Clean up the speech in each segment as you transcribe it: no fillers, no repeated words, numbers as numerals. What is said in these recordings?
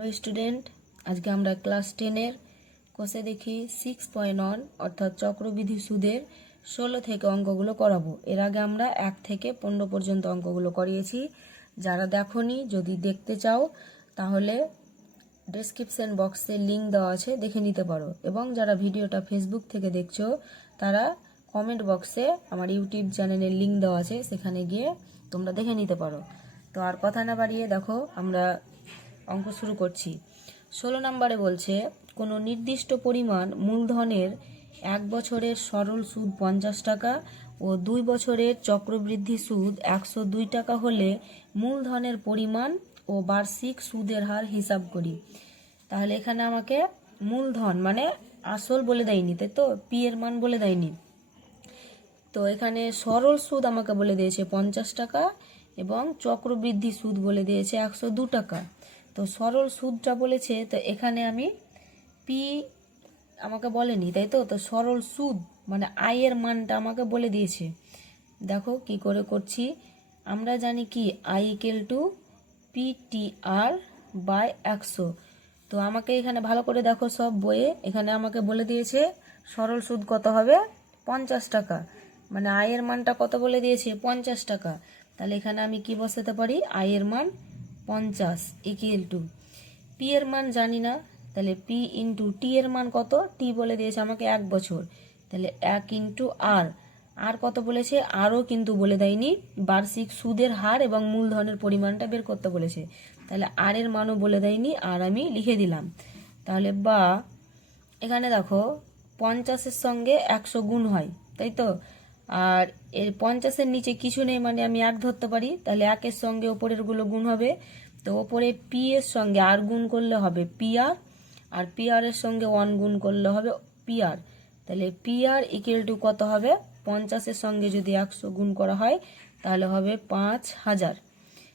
Student, আজকে আমরা class 10-এর কোষে দেখি 6.1 অর্থাৎ চক্রবৃদ্ধি সুদের 16 থেকে অঙ্কগুলো করাবো। এর আগে আমরা 1 থেকে 15 পর্যন্ত অঙ্কগুলো করিয়েছি। যারা দেখোনি, যদি দেখতে চাও তাহলে ডেসক্রিপশন বক্সে লিঙ্ক দেওয়া আছে, দেখে নিতে পারো। এবং যারা ভিডিওটা ফেসবুক থেকে দেখছো তারা কমেন্ট বক্সে আমার ইউটিউব চ্যানেলের লিঙ্ক দেওয়া আছে, সেখানে গিয়ে তোমরা দেখে নিতে পারো। তো আর কথা না বাড়িয়ে দেখো আমরা অঙ্ক শুরু করছি। 16 নম্বরে বলছে কোনো নির্দিষ্ট পরিমাণ মূলধনের 1 বছরের সরল সুদ 50 টাকা ও 2 বছরের চক্রবৃদ্ধি সুদ 102 টাকা হলে মূলধনের পরিমাণ ও বার্ষিক সুদের হার হিসাব করি। তাহলে এখানে আমাকে মূলধন মানে আসল বলে দেয়নি, তাই তো, পি এর মান বলে দেয়নি। তো এখানে সরল সুদ আমাকে বলে দিয়েছে 50 টাকা এবং চক্রবৃদ্ধি সুদ বলে দিয়েছে 102 টাকা। তো সরল সুদটা বলেছে, তো এখানে আমি পি আমাকে বলেনি, তাই তো। তো সরল সুদ মানে আয়ের মানটা আমাকে বলে দিয়েছে। দেখো কি করে করছি। আমরা জানি কি I equal to PTR by 100। তো আমাকে এখানে ভালো করে দেখো সব বইয়ে, এখানে আমাকে বলে দিয়েছে সরল সুদ কত হবে 50 টাকা, মানে আয়ের মানটা কত বলে দিয়েছে 50 টাকা। তাহলে এখানে আমি কি বসাতে পারি, আয়ের মান 50 ইকুয়াল টু পি এর মান জানি না, তাহলে পি ইন্টু টি এর মান কত, টি বলে দিয়েছে আমাকে 1 বছর, তাহলে 1 ইন্টু আর। আর কত বলেছে, আরও কিন্তু বলে দেয়নি। বার্ষিক সুদের হার এবং মূলধনের পরিমাণটা বের করতে বলেছে, তাহলে আর এর মানও বলে দেয়নি, আর আমি লিখে দিলাম। তাহলে বা এখানে দেখো 50-এর সঙ্গে 100 গুণ হয়, তাই তো। আর এর 50-এর নিচে কিছু নেই, মানে আমি 1 ধরতে পারি, তাহলে 1-এর সঙ্গে ওপরের গুলো গুণ হবে। তো ওপরে পি এর সঙ্গে আর গুণ করলে হবে পিআর, আর পিআর এর সঙ্গে 1 গুণ করলে হবে পিআর। তাহলে পিআর ইকুয়াল টু কত হবে, 50-এর সঙ্গে যদি 100 গুণ করা হয় তাহলে হবে 5000।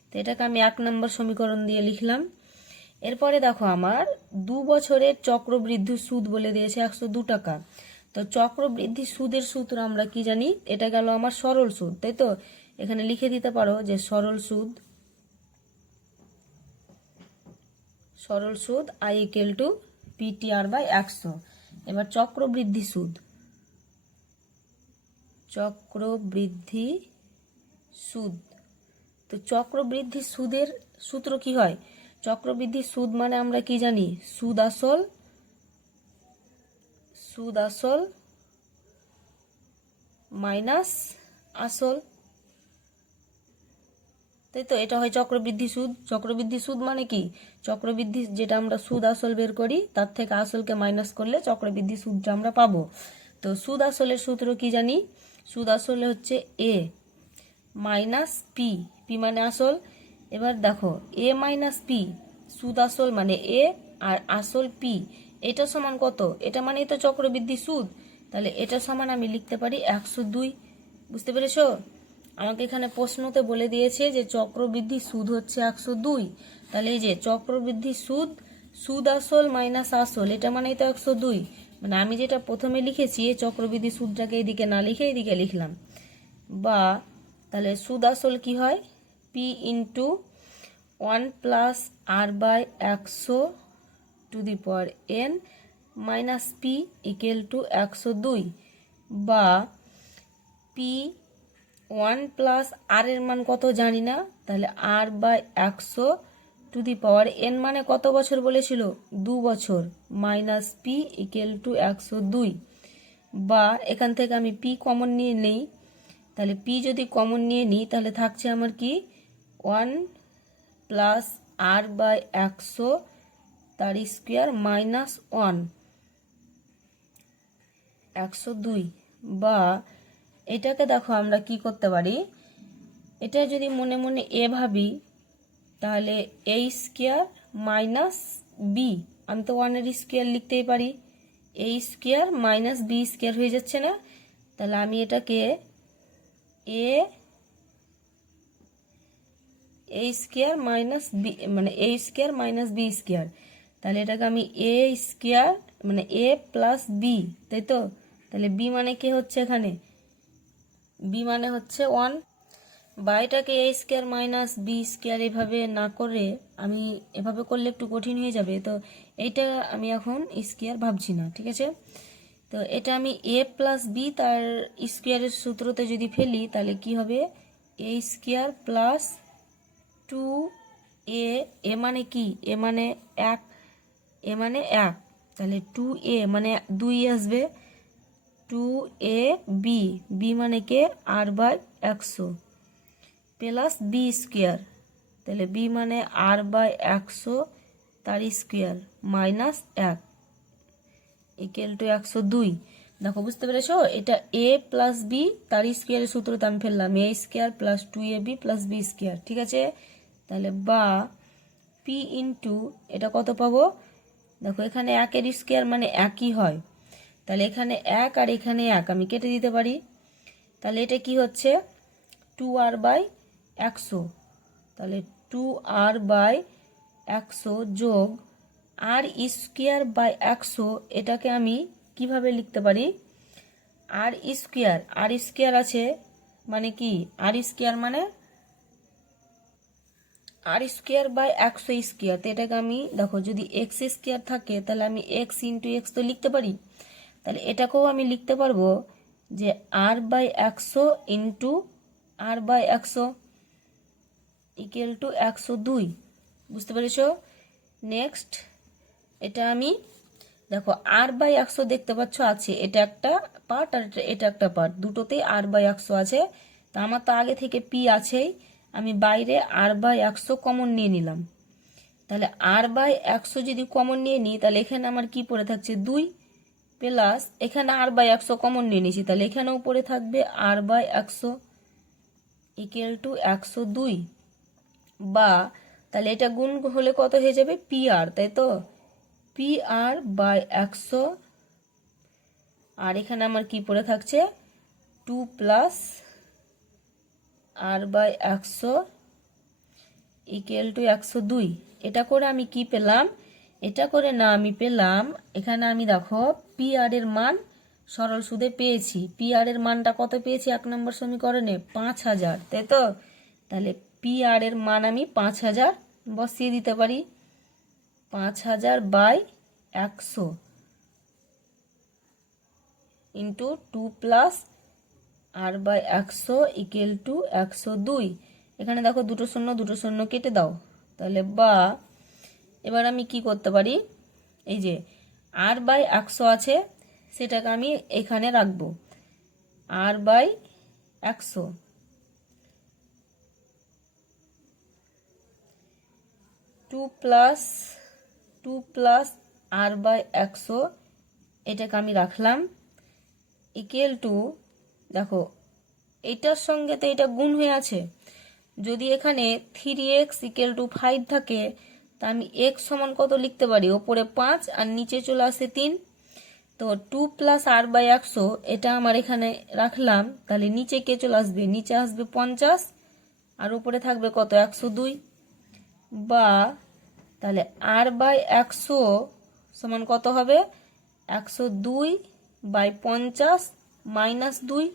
তো এটাকে আমি 1 নম্বর সমীকরণ দিয়ে লিখলাম। এরপরে দেখো আমার 2 বছরের চক্রবৃদ্ধি সুদ বলে দিয়েছে 102 টাকা। তো চক্রবৃদ্ধি সুদের সূত্র আমরা কি জানি, এটা গেল আমার সরল সুদ, তাই তো। এখানে লিখে দিতে পারো যে সরল সুদ I equal to PTR by 100। এবার চক্রবৃদ্ধি সুদ। তো চক্রবৃদ্ধি সুদের সূত্র কি হয়, চক্রবৃদ্ধি সুদ মানে আমরা কি জানি, সুদ আসল মাইনাস আসল, তাই তো। এটা হয় চক্রবৃদ্ধি সুদ। চক্রবৃদ্ধি সুদ মানে কি, চক্রবৃদ্ধি যেটা আমরা সুদ আসল বের করি তার থেকে আসলকে মাইনাস করলে চক্রবৃদ্ধি সুদটা আমরা পাবো। তো সুদ আসলের সূত্র কি জানি, সুদ আসলে হচ্ছে এ মাইনাস পি, পি মানে আসল। এবার দেখো এ মাইনাস পি, সুদ আসল মানে এ আর আসল পি, এটা সমান কত, এটা মানেই তো চক্রবৃদ্ধি সুদ। তাহলে এটা সমান আমি লিখতে পারি 102। বুঝতে পেরেছো, আমাকে এখানে প্রশ্নতে বলে দিয়েছে যে চক্রবৃদ্ধি সুদ হচ্ছে 102। তাহলে এই যে চক্রবৃদ্ধি সুদ আসল মাইনাস আসল, এটা মানেই তো 102। মানে আমি যেটা প্রথমে লিখেছি চক্রবৃদ্ধি সুদটাকে এইদিকে না লিখে এইদিকে লিখলাম। বা তাহলে সুদ আসল কি হয়, P into 1 plus R by 100 to the power n minus P equal to 102। বা পি 1 প্লাস আর এর মান কত জানি না, তাহলে আর by 100 to the power n মানে কত বছর বলেছিল, 2 বছর, মাইনাস পি ইকুয়াল টু 102। বা এখান থেকে আমি পি কমন নিয়ে নেই, তাহলে পি যদি কমন নিয়ে নিই তাহলে থাকছে আমার কি 1 প্লাস আর বাই 100 তার স্কোয়ার মাইনাস 102। বা এটাকে দেখো আমরা কি করতে পারি, এটা যদি মনে মনে এ ভাবি তাহলে এ স্কোয়ার মাইনাস বি, আমি তো 1 এর স্কোয়ার লিখতেই পারি, এ স্কোয়ার মাইনাস বি স্কোয়ার হয়ে যাচ্ছে না। তাহলে আমি এটাকে এ স্কোয়ার মাইনাস বি মানে এ স্কোয়ার মাইনাস বি স্কোয়ার, তাহলে এটাকে আমি এ স্কোয়ার মানে এ প্লাস বি, তাই তো। তাহলে বি মানে কি হচ্ছে, এখানে বি মানে হচ্ছে 1। বা এটাকে এ স্কোয়ার মাইনাস বি স্কোয়ার এভাবে না করে আমি এভাবে করলে একটু কঠিন হয়ে যাবে, তো এইটা আমি এখন স্কোয়ার ভাবছি না, ঠিক আছে। তো এটা আমি এ প্লাস বি তার স্কোয়ারের সূত্রতে যদি ফেলি তাহলে কি হবে, এ স্কোয়ার প্লাস 2a, এ মানে কি, এ মানে 1, এ মানে 1, তাহলে 2a মানে 2 আসবে, 2a বি, বি মানে কে r/100 প্লাস বি স্কোয়ার, তাহলে বি মানে r/100 তার স্কোয়ার মাইনাস 1 ইকুয়াল টু 102। দেখো বুঝতে পেরেছো, এটা এ প্লাস বি তার স্কোয়ারের সূত্রতে আমি ফেললাম, A square plus 2ab plus B square, ঠিক আছে। তাহলে বা পি ইন্টু এটা কত পাবো, দেখো এখানে 1-এর স্কোয়ার মানে 1ই হয়, তাহলে এখানে 1 আর এখানে 1 আমি কেটে দিতে পারি, তাহলে এটা কি হচ্ছে 2r/100, তাহলে 2r/100 যোগ আর স্কোয়ার বাই 100, এটাকে আমি কিভাবে লিখতে পারি, আর স্কোয়ার আছে মানে কি, আর স্কোয়ার মানে r² / 100 স্কোয়ার, তো এটাকে আমি দেখো যদি x স্কোয়ার থাকে তাহলে আমি x ইন্টু এক্স তো লিখতে পারি, তাহলে এটাকেও আমি লিখতে পারবো যে r/100 into r/100 equal to 102। বুঝতে পেরেছো। নেক্সট এটা আমি দেখো r/100 দেখতে পাচ্ছ আছে, এটা একটা পার্ট আর এটা একটা পার্ট, দুটোতেই r/100 আছে, তা আমার তো আগে থেকে p আছেই, আমি বাইরে r/100 কমন নিয়ে নিলাম, তাহলে r/100 যদি কমন নিয়ে নিই তাহলে এখানে আমার কি পড়ে থাকছে 2 প্লাস এখানে r/100 কমন নিয়ে নিয়েছি, তাহলে এখানেও পড়ে থাকবে r/100 ইকুয়াল টু 102, বা তাহলে এটা গুণ হলে কত হয়ে যাবে pr, তাই তো pr/100, আর এখানে আমার কি পড়ে থাকছে 2 প্লাস r/100 ইকুয়াল টু 102। এটা করে আমি কি পেলাম, এটা করে না আমি পেলাম, এখানে আমি দেখো পি আর এর মান সরল সুদে পেয়েছি, পি আর এর মানটা কত পেয়েছি 1 নম্বর সমীকরণে 5000, তাই তো। তাহলে পি আর এর মান আমি 5000 বসিয়ে দিতে পারি, 5000/100 into 2 plus r/100 equal to 102। এখানে দেখো দুটো শূন্য কেটে দাও, তাহলে বা এবার আমি কি করতে পারি, এই যে r/100 আছে সেটাকে আমি এখানে রাখবো, r/100 2 প্লাস r/100 এটাকে আমি রাখলাম ইকুয়াল টু, দেখো এটার সঙ্গে তো এটা গুণ হয়ে আছে, যদি এখানে 3x ইকুয়াল টু 5 থাকে তা আমি x সমান কত লিখতে পারি, ওপরে 5 আর নিচে চলে আসে 3, তো 2 প্লাস r/100 এটা আমার এখানে রাখলাম, তাহলে নিচে কে চলে আসবে, নিচে আসবে 50 আর উপরে থাকবে কত 102, বা তাহলে r/100 সমান কত হবে 102/50 মাইনাস 2,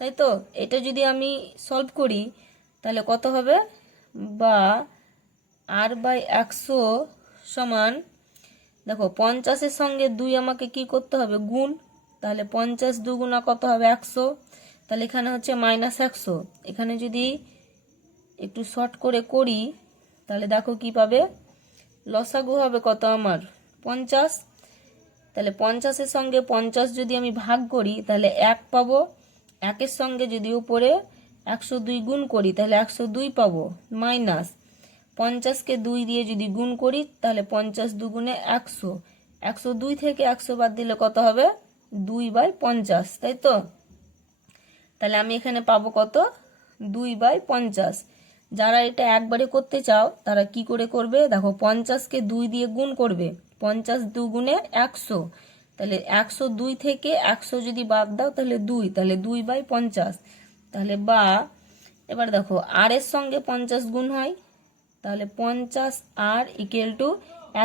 তাই তো। এটা যদি আমি সলভ করি তাহলে কত হবে, বা r/100 সমান দেখো 50-এর সঙ্গে 2 আমাকে কি করতে হবে গুণ, তাহলে 50 দুগুণা কত হবে 100, তাহলে এখানে হচ্ছে -100, এখানে যদি একটু শর্ট করে করি তাহলে দেখো কি পাবে, লসাগু হবে কত আমার 50, তাহলে 50-এর সঙ্গে 50 যদি আমি ভাগ করি তাহলে 1 পাবো, 1-এর সঙ্গে যদি উপরে 102 গুণ করি তাহলে 102 পাবো, মাইনাস 50-কে 2 দিয়ে যদি গুণ করি তাহলে 50 দুগুণে 100, 102 থেকে 100 বাদ দিলে কত হবে 2/50, তাই তো। তাহলে আমি এখানে পাবো কত 2/50। যারা এটা একবারে করতে চাও তারা কি করে করবে, দেখো 50-কে 2 দিয়ে গুণ করবে, 50 দুগুণে 100, তাহলে 102 থেকে 100 যদি বাদ দাও তাহলে 2, তাহলে 2/50, তাহলে বা এবার দেখো আর এর সঙ্গে 50 গুণ হয়, তাহলে 50 আর ইকুয়াল টু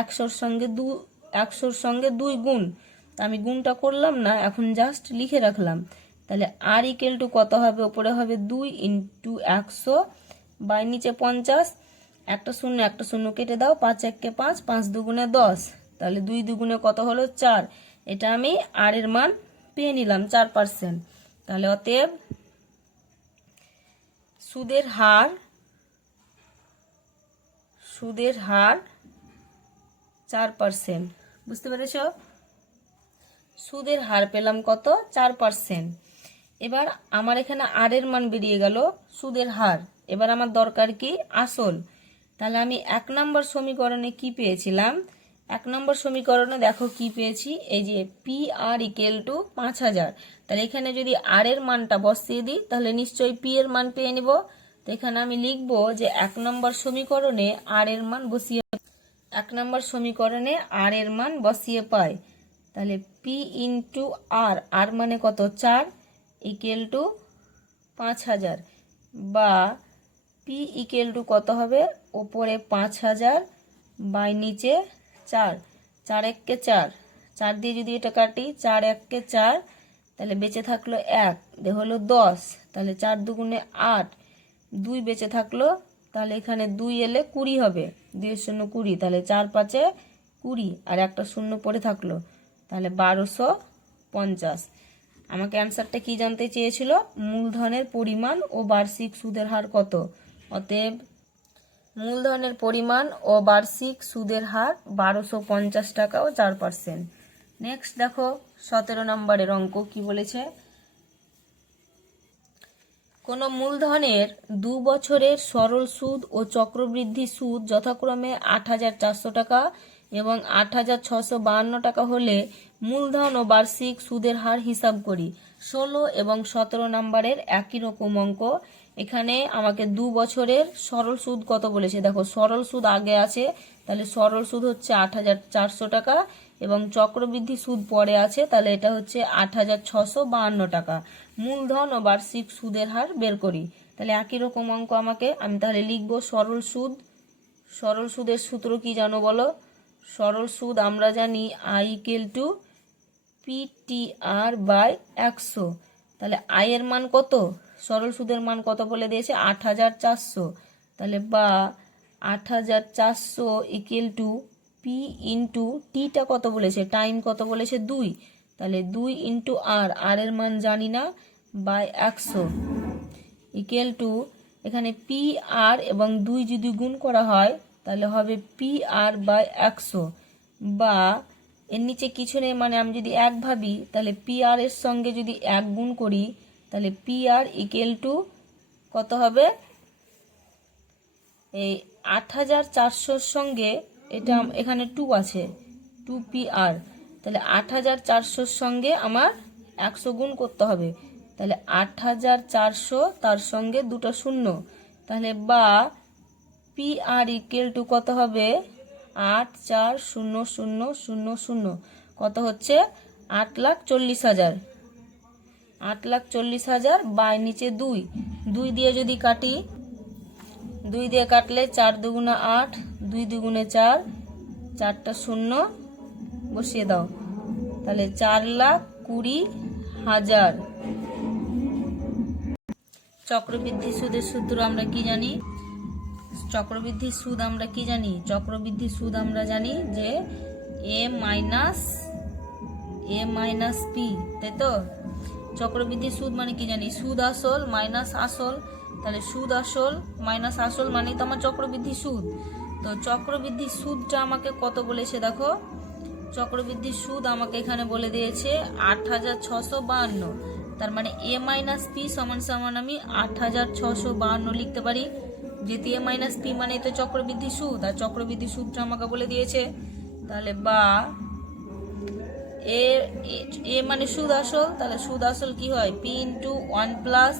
100-র সঙ্গে 2 গুণ, আমি গুণটা করলাম না, এখন জাস্ট লিখে রাখলাম, তাহলে আর ইকুয়াল টু কত হবে, উপরে হবে 2 ইন্টু 100 বাই নিচে 50, একটা শূন্য কেটে দাও, 5 একে 5, 5 দুগুণে 10, তাহলে 2 দুগুণে কত হলো 4। এটা আমি আর এর মান পেয়ে নিলাম 4%। তাহলে অতএব সুদের হার 4%। বুঝতে পেরেছ? সুদের হার পেলাম কত? 4%। এবার আমার এখানে আর এর মান বেরিয়ে গেল, সুদের হার। এবার আমার দরকার কি? আসল। তাহলে আমি 1 নম্বর সমীকরণে কি পেয়েছিলাম? 1 নম্বর সমীকরণে দেখো কি পেয়েছি, এই যে পি আর ইকুয়াল টু 5000। তাহলে এখানে যদি আর এর মানটা বসিয়ে দিই তাহলে নিশ্চয়ই পি এর মান পেয়ে নিব। তো এখানে আমি লিখব যে 1 নম্বর সমীকরণে আর এর মান বসিয়ে 1 নম্বর সমীকরণে আর এর মান বসিয়ে পাই। তাহলে পি ইন্টু আর, আর মানে কত? 4 ইকুয়াল টু 5000, বা পি ইকুয়াল টু কত হবে? ওপরে 5000 বাই নিচে 4, 4 একে 4, 4 দিয়ে যদি এটা কাটি 4 একে 4, তাহলে বেঁচে থাকলো 1, দিয়ে হলো 10, তাহলে 4 দুগুণে 8, 2 বেঁচে থাকলো, তাহলে এখানে 2 এলে 20 হবে, 2 শূন্য 20, তাহলে 4 5 20, আর একটা শূন্য পড়ে থাকলো, তাহলে 1250। আমাকে অ্যান্সারটা কি জানতে চেয়েছিল? মূলধনের পরিমাণ ও বার্ষিক সুদের হার কত। অতএব মূলধনের পরিমাণ ও বার্ষিক সুদের হার 1250 টাকা ও 4%। নেক্সট দেখো 17 নম্বরের অঙ্ক কি বলেছে। কোনো মূলধনের 2 বছরের সরল সুদ ও চক্রবৃদ্ধি সুদ যথাক্রমে 8400 টাকা এবং 8652 টাকা হলে মূলধন ও বার্ষিক সুদের হার হিসাব করি। 16 এবং 17 নম্বরের একই রকম অঙ্ক। এখানে আমাকে 2 বছরের সরল সুদ কত বলেছে, দেখো সরল সুদ আগে আছে, তাহলে সরল সুদ হচ্ছে 8400 টাকা এবং চক্রবৃদ্ধি সুদ পরে আছে, তাহলে এটা হচ্ছে 8652 টাকা। মূলধন ও বার্ষিক সুদের হার বের করি। তাহলে একই রকম অঙ্ক আমাকে, আমি তাহলে লিখবো সরল সুদ। সরল সুদের সূত্র কি জানো বলো? সরল সুদ আমরা জানি I equal to PTR by 100। তাহলে আই এর মান কত? সরল সুদের মান কত বলে দিয়েছে? 8400। তাহলে বা 8400 ইকুয়াল টু পি ইন্টু টিটা কত বলেছে, টাইম কত বলেছে? 2। তাহলে 2 ইন্টু আর, আর এর মান জানি না, বাই 100 ইকুয়াল টু, এখানে পি আর এবং 2 যদি গুণ করা হয় তাহলে হবে পি আর বাই 100, বা এর নিচে কিছু নেই, মানে আমি যদি 1 ভাবি তাহলে পি আর এর সঙ্গে যদি 1 গুণ করি তাহলে পি আর ইকুয়াল টু কত হবে? এই 8400-র সঙ্গে এটা এখানে 2 আছে, 2 পি আর, তাহলে 8400-র সঙ্গে আমার 100 গুণ করতে হবে, তাহলে 8400 তার সঙ্গে 2টা শূন্য, তাহলে বা পি আর ইকুয়াল টু কত হবে? 840000 কত হচ্ছে? 8,40,000। 8,40,000 বাই নিচে 2, 2 দিয়ে যদি কাটি, 2 দিয়ে কাটলে 4 দুগুণে 8, 2 দুগুণে 4, 4টা শূন্য বসিয়ে দাও, তাহলে 4,20,000। চক্রবৃদ্ধি সুদের সূত্র আমরা কি জানি? চক্রবৃদ্ধি সুদ আমরা কি জানি? চক্রবৃদ্ধি সুদ আমরা জানি যে এ মাইনাস পি, তাই তো? চক্রবৃদ্ধি সুদ মানে কি জানি? সুদ আসল মাইনাস আসল, তাহলে সুদ আসল মাইনাস আসল মানেই তো আমার চক্রবৃদ্ধি সুদ। তো চক্রবৃদ্ধি সুদটা আমাকে কত বলেছে দেখো, চক্রবৃদ্ধি সুদ আমাকে এখানে বলে দিয়েছে 8652, তার মানে এ মাইনাস পি সমান সমান আমি 8652 লিখতে পারি, যেহেতু এ মাইনাস পি মানে তো চক্রবৃদ্ধি সুদ, আর চক্রবৃদ্ধি সুদটা আমাকে বলে দিয়েছে, তাহলে বা এ মানে সুদ আসল, তাহলে সুদ আসল কি হয়? P into 1 plus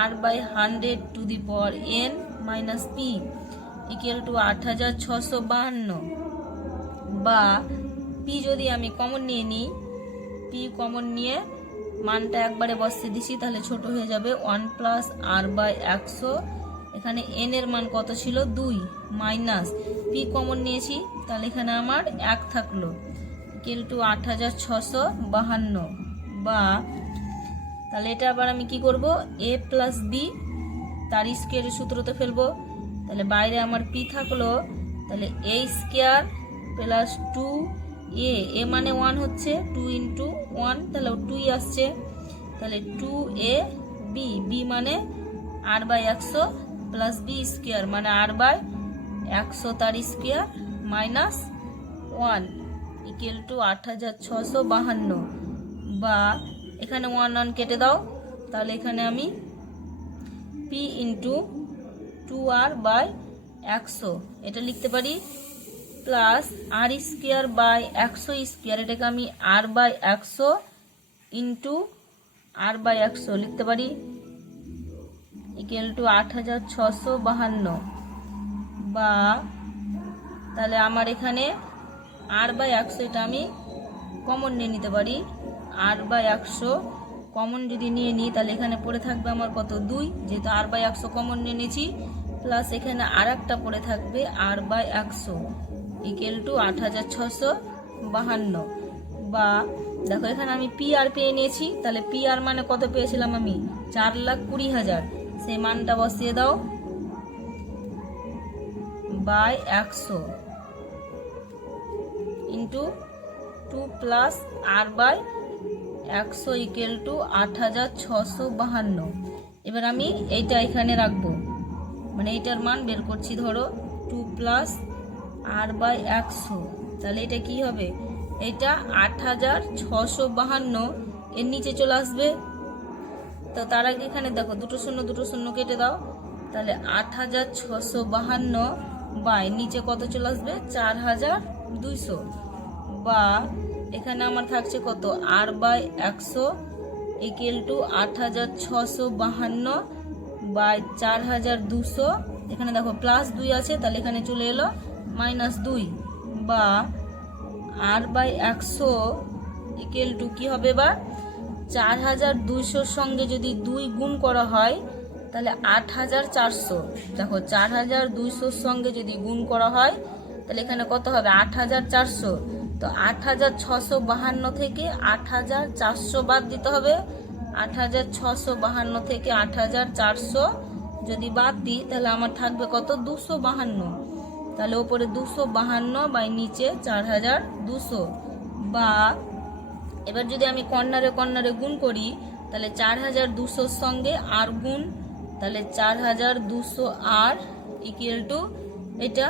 R by 100 to the power n minus P equal to 8652, বা পি যদি আমি কমন নিয়ে নিই, পি কমন নিয়ে মানটা একবারে বসিয়ে দিছি, তাহলে ছোট হয়ে যাবে 1 প্লাস আর বাই 100, এখানে এন এর মান কত ছিল? 2, মাইনাস পি কমন নিয়েছি, তাহলে এখানে আমার 1 থাকলো, ইকুয়াল টু 8652, বা তাহলে এটা আবার আমি কি করব? এ প্লাস বি তার স্কোয়ারের সূত্রতে ফেলবো, তাহলে বাইরে আমার পি থাকলো, তাহলে এ স্কোয়ার প্লাস 2a, এ মানে 1 হচ্ছে 2 ইন্টু 1, তাহলে 2 আসছে, তাহলে 2ab, বি মানে r/100 প্লাস বি স্কোয়ার মানে r/100 তার স্কোয়ার মাইনাস 1 ইকুয়াল টু 8652, বা এখানে 1 1 কেটে দাও, তাহলে এখানে আমি p ইন্টু 2r/100 এটা লিখতে পারি, plus R square by 100 square, এটাকে আমি r/100 ইন্টু r/100 লিখতে পারি, ইকুয়াল টু 8652, বা তাহলে আমার এখানে r/100 এটা আমি কমন নিয়ে নিতে পারি, r/100 কমন যদি নিয়ে নিই তাহলে এখানে পড়ে থাকবে আমার কত 2, যেহেতু r/100 কমন নিয়ে নিয়েছি, প্লাস এখানে আর একটা পড়ে থাকবে r/100 ইকুয়াল টু 8652, বা দেখো এখানে আমি পি আর পেয়ে নিয়েছি, তাহলে পি আর মানে কত পেয়েছিলাম আমি 4,20,000, সেই মানটা বসিয়ে দাও by 100 into 2 plus r/100 equal to 8652। এবার আমি এইটা এখানে রাখবো, মানে এইটার মান বের করছি, ধরো 2 প্লাস r/100, তাহলে এটা কি হবে, এটা 8652 এর নিচে চলে আসবে। তো তার আগে এখানে দেখো দুটো শূন্য কেটে দাও, তাহলে 8652 বাই নিচে কত চলে আসবে 4200, বা এখানে আমার থাকছে কত r/100 ইকুয়াল টু 8652 বাই 4200, এখানে দেখো প্লাস 2 আছে, তাহলে এখানে চলে এলো -2, বা r/100 ইকুয়াল টু কি হবে, বা 4200 সঙ্গে যদি 2 গুণ করা হয় তাহলে 8400, দেখো 4200 সঙ্গে যদি গুণ করা হয় তাহলে এখানে কত হবে 8400, তো 8652 থেকে 8400 বাদ দিতে হবে, 8652 থেকে 8400 যদি বাদ দিই তাহলে আমার থাকবে কত 252, তাহলে ওপরে 252 বাই নিচে 4200, বা এবার যদি আমি কর্নারে গুণ করি তাহলে 4200 সঙ্গে আর গুণ, তাহলে 4200 আর ইকুয়াল টু এটা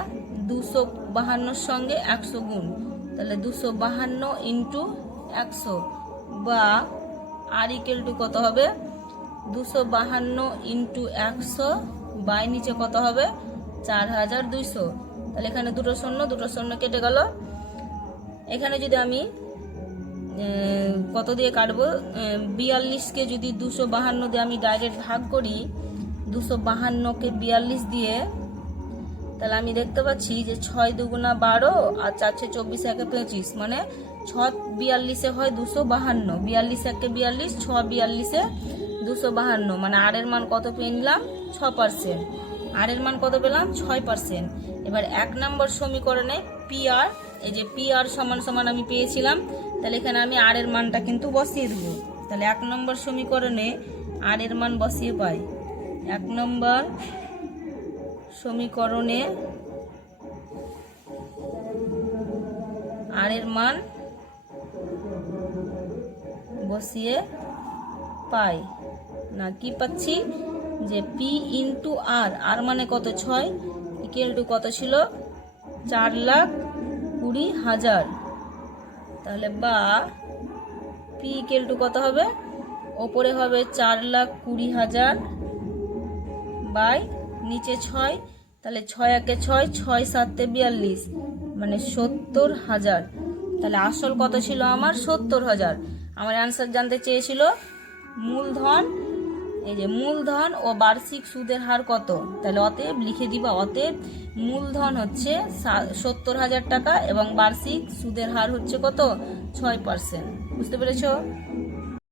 252 সঙ্গে 100 গুণ, তাহলে 252 ইন্টু 100, বা আর ইকুয়াল টু কত হবে 252 ইন্টু 100 বাই নিচে কত হবে 4200, তাহলে এখানে দুটো শূন্য কেটে গেল। এখানে যদি আমি কত দিয়ে কাটবো, 42কে যদি 252 দিয়ে আমি ডাইরেক্ট ভাগ করি, 252কে 42 দিয়ে, তাহলে আমি দেখতে পাচ্ছি যে 6 দুগুণা 12 আর 4 × 24 একে 25, মানে 6 42-এ হয় 252, 42 একে 42, 6 42-এ 252, মানে আর এর মান কত পেয়ে নিলাম 6%, আর এর মান কত পেলাম 6%। এবার 1 নম্বর সমীকরণে পি আর, এই যে পি আর সমান সমান আমি পেয়েছিলাম, তাহলে এখানে আমি আর এর মানটা কিন্তু বসিয়ে দেবো, তাহলে 1 নম্বর সমীকরণে আর এর মান বসিয়ে পাই, 1 নম্বর সমীকরণে আর এর মান বসিয়ে পাই, না কি পাচ্ছি যে পি ইন্টু আর, আর মানে কত 6 ইকুয়াল টু কত ছিল 4,20,000, তাহলে বা পি ইকুয়াল টু কত হবে, ওপরে হবে 4,20,000 বাই নিচে 6, তাহলে 6 একে 6, 6 7 42, মানে 70,000, তাহলে আসল কত ছিল আমার 70,000। আমার অ্যান্সার জানতে চেয়েছিল মূলধন, এই যে মূলধন ও বার্ষিক সুদের হার কত, তাহলে অতএব লিখে দিবা, অতএব মূলধন হচ্ছে 70,000 টাকা এবং বার্ষিক সুদের হার হচ্ছে কত 6%। বুঝতে পেরেছো?